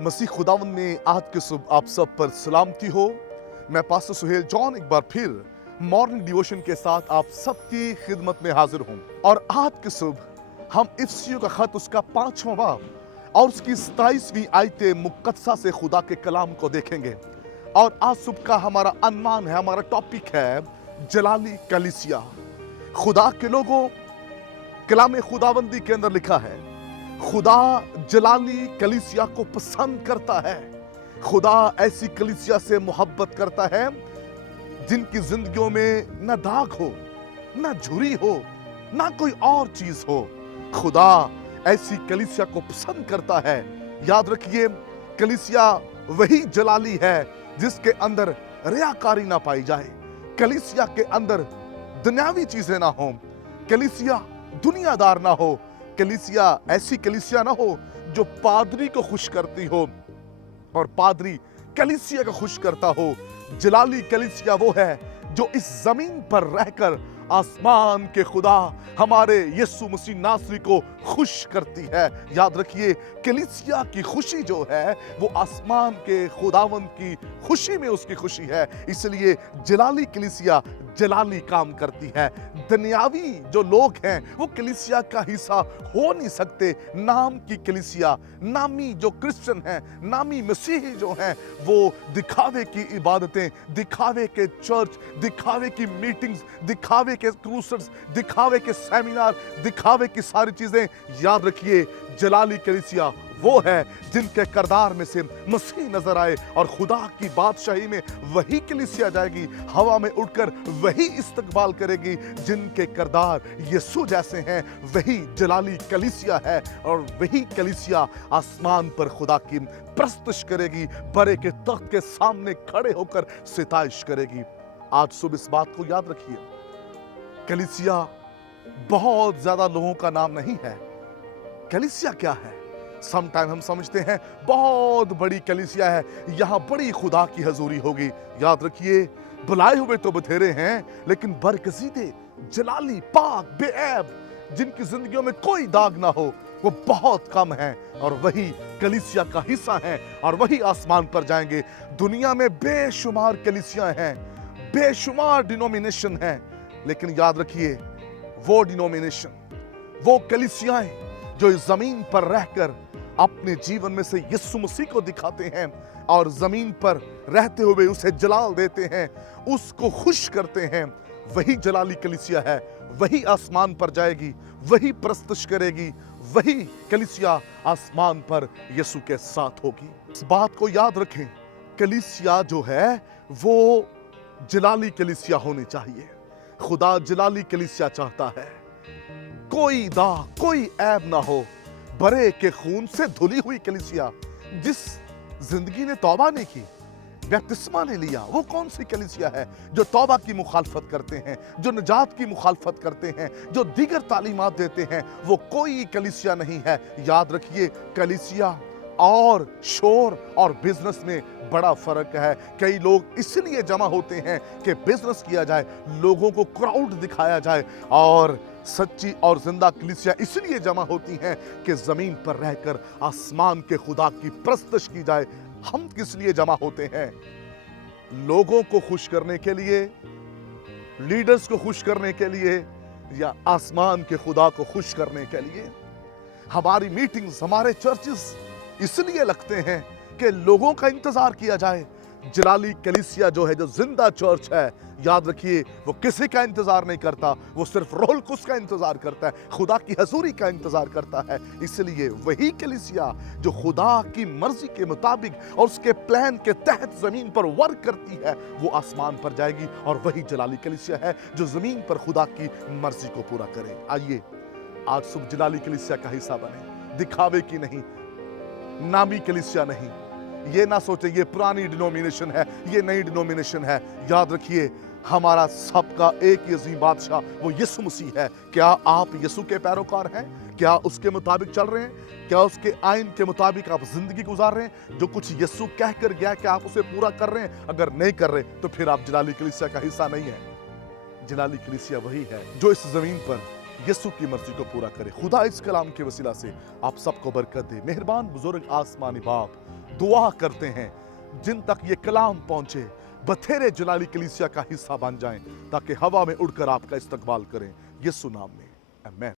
मसीह खुदावंद में आज के सुबह आप सब पर सलामती हो। मैं पास्टर सुहेल जॉन एक बार फिर मॉर्निंग डिवोशन के साथ आप सबकी खिदमत में हाजिर हूं। और आज के सुबह हम इफ्सियों का खत उसका 5वां बाब और उसकी 27वीं आयते मुकद्दसा से खुदा के कलाम को देखेंगे। और आज सुबह का हमारा अनुमान है, हमारा टॉपिक है जलाली कलीसिया। खुदा के लोगों, कलाम खुदावंदी के अंदर लिखा है खुदा जलाली कलीसिया को पसंद करता है। खुदा ऐसी कलीसिया से मोहब्बत करता है जिनकी जिंदगियों में न दाग हो, न झुर्री हो, न कोई और चीज हो। खुदा ऐसी कलीसिया को पसंद करता है। याद रखिए, कलीसिया वही जलाली है जिसके अंदर रियाकारी ना पाई जाए, कलीसिया के अंदर दुनियावी चीजें ना हो, कलीसिया दुनियादार ना हो, कलीसिया ऐसी कलीसिया ना हो जो पादरी को खुश करती हो और पादरी कलीसिया को खुश करता हो। जलाली कलीसिया वो है जो इस जमीन पर रहकर आसमान के खुदा हमारे यीशु मसीह नासरी को खुश करती है। याद रखिए, कलीसिया की खुशी जो है वो आसमान के खुदावंद की खुशी में उसकी खुशी है। इसलिए जलाली कलीसिया जलाली काम करती है। दुनियावी जो लोग हैं वो कलीसिया का हिस्सा हो नहीं सकते। नाम की कलीसिया, नामी जो क्रिश्चियन हैं, नामी मसीही जो हैं, वो दिखावे की इबादतें, दिखावे के चर्च, दिखावे की मीटिंग्स, दिखावे के क्रूसेड्स, दिखावे के सेमिनार, दिखावे की सारी चीजें। याद रखिए, जलाली कलीसिया वो है जिनके किरदार में से मसीह नजर आए और खुदा की बादशाही में वही कलीसिया जाएगी, हवा में उड़कर वही इस्तकबाल करेगी जिनके किरदार यीशु जैसे हैं। वही जलाली कलीसिया है और वही कलीसिया आसमान पर खुदा की प्रस्तुत करेगी, बड़े के तख्त के सामने खड़े होकर सिताइश करेगी। आज सुबह इस बात को याद रखिए, कलीसिया बहुत ज्यादा लोगों का नाम नहीं है। कलीसिया क्या है? समटाइम हम समझते हैं बहुत बड़ी कलीसिया है, यहां बड़ी खुदा की हजूरी होगी। याद रखिए, बुलाए हुए तो बथेरे हैं लेकिन बरगजीदे, जलाली, पाक, बेऐब, जिनकी जिंदगियों में कोई दाग ना हो, वो बहुत कम हैं और वही कलीसिया का हिस्सा हैं और वही आसमान पर जाएंगे। दुनिया में बेशुमार कलीसिया हैं, बेशुमार डिनोमिनेशन हैं, लेकिन याद रखिए, वो डिनोमिनेशन, वो कलीसियाएं जो इस जमीन पर रहकर अपने जीवन में से यीशु मसीह को दिखाते हैं और जमीन पर रहते हुए उसे जलाल देते हैं, उसको खुश करते हैं, वही जलाली कलीसिया है। वही आसमान पर जाएगी, वही प्रस्तुत करेगी, वही कलीसिया आसमान पर यीशु के साथ होगी। इस बात को याद रखें, कलीसिया जो है वो जलाली कलीसिया होनी चाहिए। खुदा जलाली कलीसिया चाहता है, कोई दाग, कोई ऐब ना हो, बरे के खून से धुली हुई कलीसिया। जिस जिंदगी ने तौबा नहीं की, बपतिस्मा ने लिया, वो कौन सी कलीसिया है जो तौबा की मुखालफत करते हैं, जो निजात की मुखालफत करते हैं, जो दीगर तालीमात देते हैं? वो कोई कलीसिया नहीं है। याद रखिए, कलीसिया और शोर और बिजनेस में बड़ा फर्क है। कई लोग इसलिए जमा होते हैं कि बिजनेस किया जाए, लोगों को क्राउड दिखाया जाए, और सच्ची और जिंदा कलीसिया इसलिए जमा होती हैं कि जमीन पर रहकर आसमान के खुदा की प्रस्तुत की जाए। हम किस लिए जमा होते हैं? लोगों को खुश करने के लिए, लीडर्स को खुश करने के लिए, या आसमान के खुदा को खुश करने के लिए? हमारी मीटिंग्स, हमारे चर्चेस इसलिए लगते हैं कि लोगों का इंतजार किया जाए। जलाली कलीसिया जो है, जो जिंदा चर्च है, याद रखिए, वो किसी का इंतजार नहीं करता, वो सिर्फ रोल कुस का इंतजार करता है, खुदा की हजूरी का इंतजार करता है। इसलिए वही कलीसिया जो खुदा की मर्जी के मुताबिक और उसके प्लान के तहत जमीन पर वर्क करती है, वो आसमान पर जाएगी। और वही जलाली कलीसिया है जो जमीन पर खुदा की मर्जी को पूरा करे। आइए आज सुबह जलाली कलीसिया का हिस्सा बने, दिखावे की नहीं, नामी कलीसिया नहीं। ये ना सोचे ये पुरानी डिनोमिनेशन है, ये नई डिनोमिनेशन है। याद रखिए, हमारा सबका एक ही अजीम बादशाह वो यीशु मसीह है। क्या आप यीशु के पैरोकार हैं? क्या उसके मुताबिक चल रहे हैं? क्या उसके आइन के मुताबिक आप जिंदगी गुजार रहे हैं? जो कुछ यीशु कह कर गया, क्या आप उसे पूरा कर रहे हैं? अगर नहीं कर रहे तो फिर आप जलाली कलीसिया का हिस्सा नहीं है। जलाली कलीसिया वही है जो इस जमीन पर यीशु की मर्जी को पूरा करे। खुदा इस कलाम के वसीला से आप सबको बरकत दे। मेहरबान बुजुर्ग आसमानी बाप, दुआ करते हैं जिन तक ये कलाम पहुंचे बथेरे जलाली कलीसिया का हिस्सा बन जाएं, ताकि हवा में उड़कर आपका इस्तकबाल करें। यीशु नाम में आमीन।